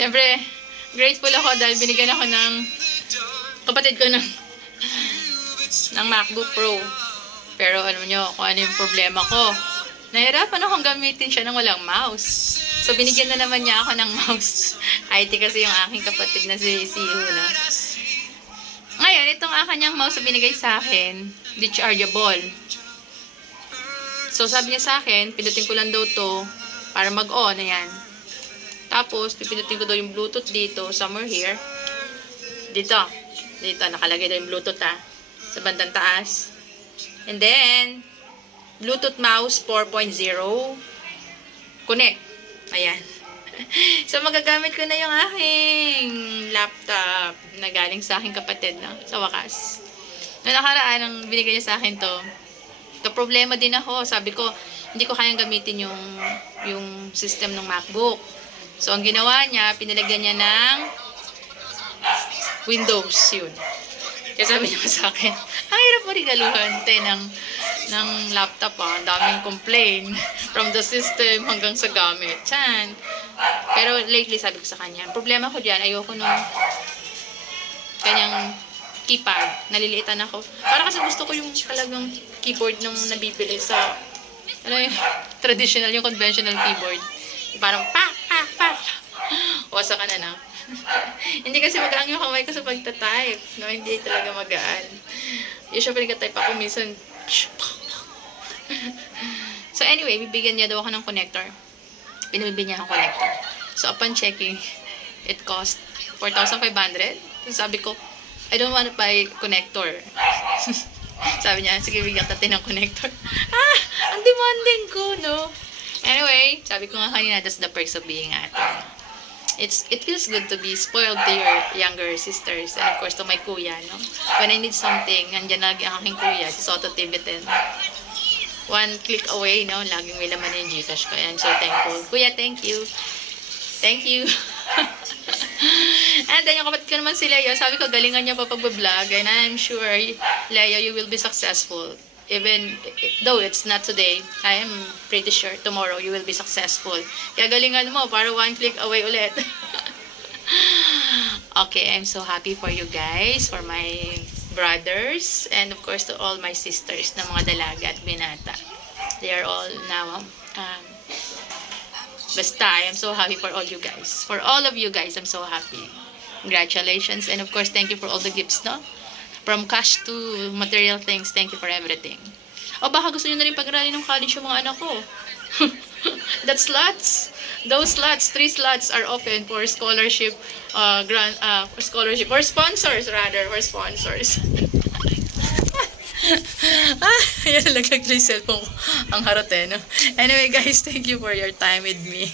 Siyempre, grateful ako dahil binigyan ako ng kapatid ko ng MacBook Pro. Pero alam nyo kung ano yung problema ko. Nahirapan akong gamitin siya ng walang mouse. So, binigyan na naman niya ako ng mouse. IT kasi yung aking kapatid na si Huna. Ngayon, itong kanyang mouse na binigay sa akin, rechargeable. So, sabi niya sa akin, pindutin ko lang daw to para mag-on. Ayan. Tapos, pipindutin ko daw yung Bluetooth dito, somewhere here. Dito, nakalagay daw yung Bluetooth sa bandang taas. And then, Bluetooth mouse 4.0. Connect. Ayan. So, magagamit ko na yung aking laptop na galing sa aking kapatid, no? Sa wakas. Noong nakaraan, ang binigay niya sa akin to, problema din ako. Sabi ko, hindi ko kayang gamitin yung system ng MacBook. So, ang ginawa niya, pinalagyan niya ng Windows, yun. Kaya sabi niya sa akin, ang hirap mo regaluhan, ng laptop, Ang daming complain from the system hanggang sa gamit. Chan. Pero lately, sabi ko sa kanya, problema ko dyan, ayoko nung kanyang keypad. Naliliitan ako. Para kasi gusto ko yung talagang keyboard nung nabibili sa, yung traditional, yung conventional keyboard. Parang pak. Wasa ka na. Hindi kasi magaan yung kamay ko sa pagta-type. No, hindi talaga magaan. Usually nag-type ako minsan. So anyway, bibigyan niya daw ako ng connector. Pinabibigyan niya akong connector. So upon checking, it cost 4,500. So sabi ko, I don't want to buy connector. Sabi niya, sige, bigyan natin ng connector. Ang demanding ko, no? Anyway, sabi ko nga kanina, that's the perks of being ate. It feels good to be spoiled to your younger sisters and of course to my kuya, no? When I need something, nandiyan lagi ang aking kuya, si Soto Tibetan. One click away, no? Laging may laman yung Gcash ko. I'm so thankful. Kuya, thank you. Thank you. And then, yung kapatid ko naman si Leo, sabi ko, galingan niya pa pag-vlog and I'm sure, Leo, you will be successful. Even though it's not today, I am pretty sure tomorrow you will be successful. Kaya galingan mo para one click away ulit. Okay, I'm so happy for you guys, for my brothers, and of course to all my sisters na mga dalaga at binata. They are all now, basta, I am so happy for all you guys. For all of you guys, I'm so happy. Congratulations, and of course, thank you for all the gifts, no? From cash to material things, thank you for everything. O baka gusto nyo na rin pag-aralin ng college yung mga anak ko. That slots, those slots, 3 slots are open for scholarship, for sponsors rather, for sponsors. Yan, nalaglag na yung cellphone ko. Ang harot no? Anyway guys, thank you for your time with me.